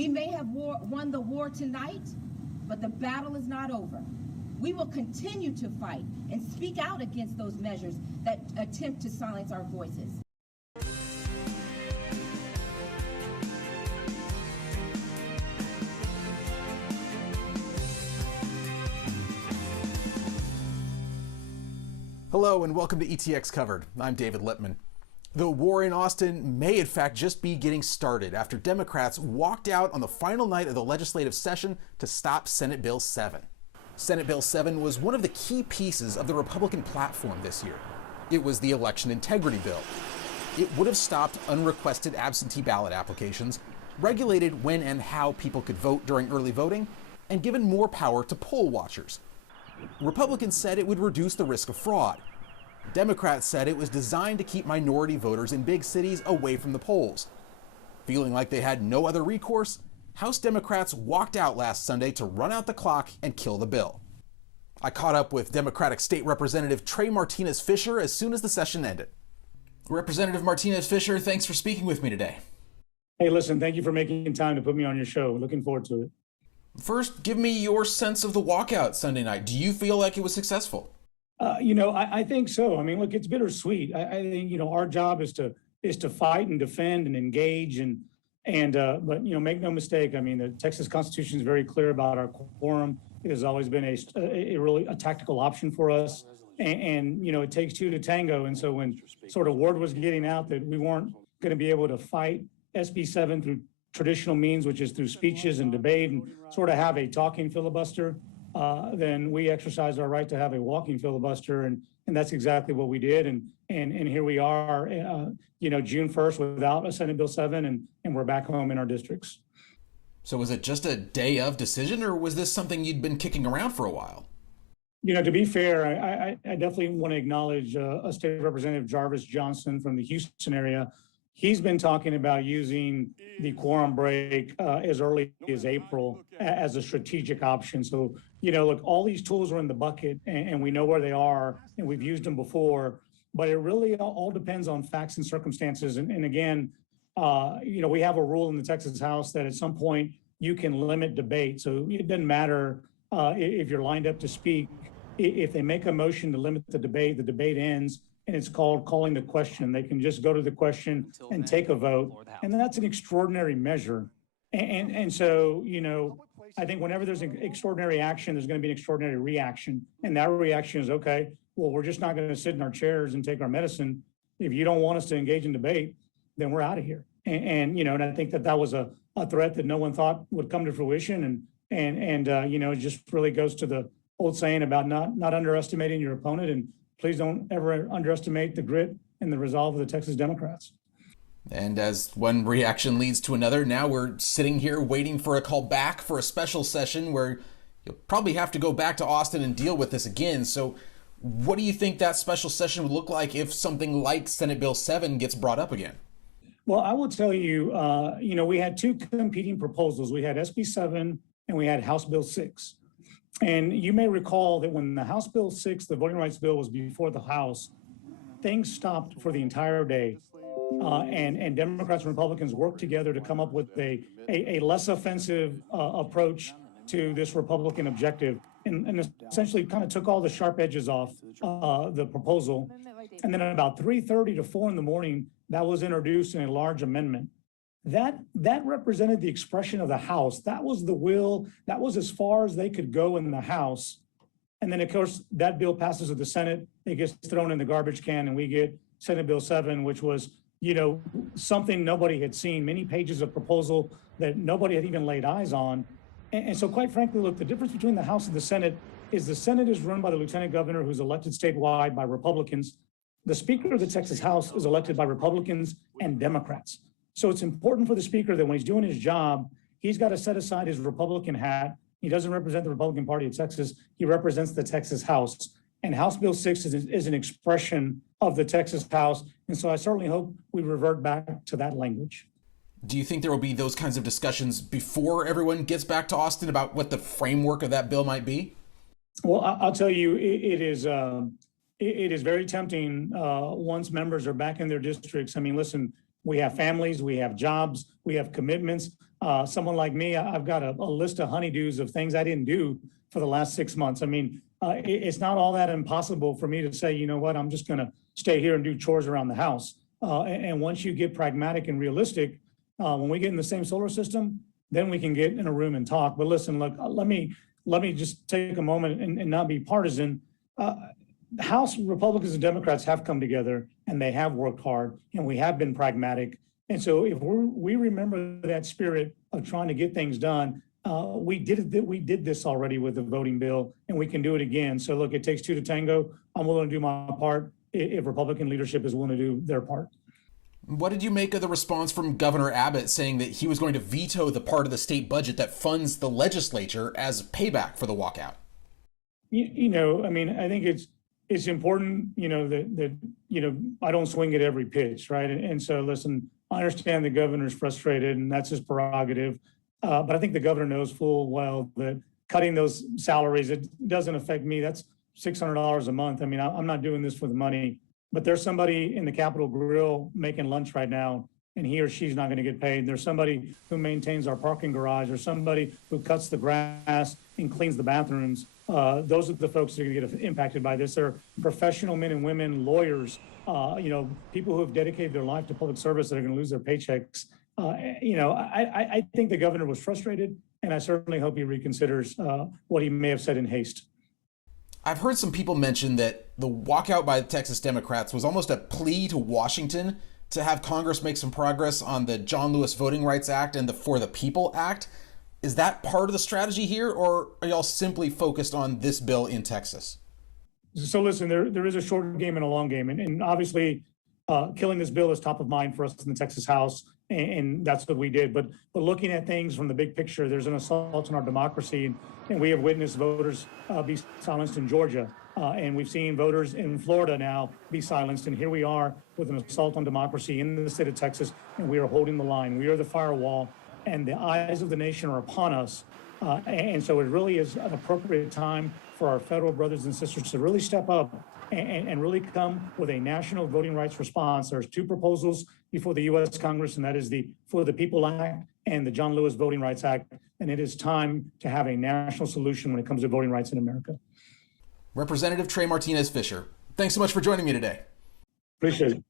We may have won the war tonight, but the battle is not over. We will continue to fight and speak out against those measures that attempt to silence our voices. Hello and welcome to ETX Covered. I'm David Lippman. The war in Austin may in fact just be getting started after Democrats walked out on the final night of the legislative session to stop Senate Bill 7. Senate Bill 7 was one of the key pieces of the Republican platform this year. It was the election integrity bill. It would have stopped unrequested absentee ballot applications, regulated when and how people could vote during early voting, and given more power to poll watchers. Republicans said it would reduce the risk of fraud. Democrats said it was designed to keep minority voters in big cities away from the polls. Feeling like they had no other recourse, House Democrats walked out last Sunday to run out the clock and kill the bill. I caught up with Democratic State Representative Trey Martinez Fischer as soon as the session ended. Representative Martinez Fischer, thanks for speaking with me today. Hey, listen, thank you for making time to put me on your show. Looking forward to it. First, give me your sense of the walkout Sunday night. Do you feel like it was successful? I think so. I mean, look, it's bittersweet. I think, our job is to fight and defend and engage but make no mistake. I mean, the Texas Constitution is very clear about our quorum. It has always been a tactical option for us. And it takes two to tango. And so when sort of word was getting out that we weren't going to be able to fight SB 7 through traditional means, which is through speeches and debate and sort of have a talking filibuster, then we exercised our right to have a walking filibuster. And that's exactly what we did. And here we are, June 1st without a Senate Bill 7 and we're back home in our districts. So was it just a day of decision or was this something you'd been kicking around for a while? To be fair, I definitely want to acknowledge a State Representative Jarvis Johnson from the Houston area. He's been talking about using the quorum break as early as April as a strategic option. So, look, all these tools are in the bucket and we know where they are and we've used them before, but it really all depends on facts and circumstances. And again, we have a rule in the Texas House that at some point you can limit debate. So it doesn't matter if you're lined up to speak. If they make a motion to limit the debate ends. And it's called calling the question. They can just go to the question and take a vote. And then that's an extraordinary measure. And so, I think whenever there's an extraordinary action, there's going to be an extraordinary reaction. And that reaction is, okay, well, we're just not going to sit in our chairs and take our medicine. If you don't want us to engage in debate, then we're out of here. And I think that was a threat that no one thought would come to fruition. It just really goes to the old saying about not underestimating your opponent. And please don't ever underestimate the grit and the resolve of the Texas Democrats. And as one reaction leads to another, now we're sitting here waiting for a call back for a special session where you'll probably have to go back to Austin and deal with this again. So what do you think that special session would look like if something like Senate Bill 7 gets brought up again? Well, I will tell you, we had two competing proposals. We had SB 7 and we had House Bill 6. And you may recall that when the House Bill 6, the voting rights bill, was before the House, things stopped for the entire day. And Democrats and Republicans worked together to come up with a less offensive approach to this Republican objective and essentially kind of took all the sharp edges off the proposal. And then at about 3:30 to 4 in the morning, that was introduced in a large amendment. That represented the expression of the House. That was the will. That was as far as they could go in the House. And then, of course, that bill passes to the Senate. It gets thrown in the garbage can, and we get Senate Bill 7, which was, something nobody had seen, many pages of proposal that nobody had even laid eyes on. And so, quite frankly, look, the difference between the House and the Senate is run by the Lieutenant Governor, who's elected statewide by Republicans. The Speaker of the Texas House is elected by Republicans and Democrats. So it's important for the Speaker that when he's doing his job, he's got to set aside his Republican hat. He doesn't represent the Republican Party of Texas. He represents the Texas House. And House Bill 6 is an expression of the Texas House. And so I certainly hope we revert back to that language. Do you think there will be those kinds of discussions before everyone gets back to Austin about what the framework of that bill might be? Well, I'll tell you, it is very tempting once members are back in their districts. I mean, listen, we have families, we have jobs, we have commitments. Someone like me, I've got a list of honeydews of things I didn't do for the last 6 months. I mean, it's not all that impossible for me to say, you know what, I'm just going to stay here and do chores around the house. And once you get pragmatic and realistic, when we get in the same solar system, then we can get in a room and talk. But listen, look, let me just take a moment and not be partisan. House Republicans and Democrats have come together and they have worked hard and we have been pragmatic. And so if we remember that spirit of trying to get things done, we did this already with the voting bill and we can do it again. So look, it takes two to tango. I'm willing to do my part if Republican leadership is willing to do their part. What did you make of the response from Governor Abbott saying that he was going to veto the part of the state budget that funds the legislature as payback for the walkout? You know, I mean, I think it's important, you know, that you know, I don't swing at every pitch, right? And so, listen, I understand the governor's frustrated, and that's his prerogative. But I think the governor knows full well that cutting those salaries, it doesn't affect me. That's $600 a month. I mean, I'm not doing this for the money. But there's somebody in the Capitol Grill making lunch right now, and he or she's not going to get paid. There's somebody who maintains our parking garage, or somebody who cuts the grass and cleans the bathrooms. Those are the folks that are going to get impacted by this. They're professional men and women, lawyers, you know, people who have dedicated their life to public service that are going to lose their paychecks. You know, I think the governor was frustrated, and I certainly hope he reconsiders what he may have said in haste. I've heard some people mention that the walkout by the Texas Democrats was almost a plea to Washington to have Congress make some progress on the John Lewis Voting Rights Act and the For the People Act. Is that part of the strategy here, or are y'all simply focused on this bill in Texas? So listen, there is a short game and a long game. And obviously, killing this bill is top of mind for us in the Texas House, and that's what we did. But looking at things from the big picture, there's an assault on our democracy, and we have witnessed voters be silenced in Georgia, and we've seen voters in Florida now be silenced. And here we are with an assault on democracy in the state of Texas, and we are holding the line. We are the firewall, and the eyes of the nation are upon us. And so it really is an appropriate time for our federal brothers and sisters to really step up and really come with a national voting rights response. There's two proposals before the U.S. Congress, and that is the For the People Act and the John Lewis Voting Rights Act. And it is time to have a national solution when it comes to voting rights in America. Representative Trey Martinez Fischer, thanks so much for joining me today. Appreciate it.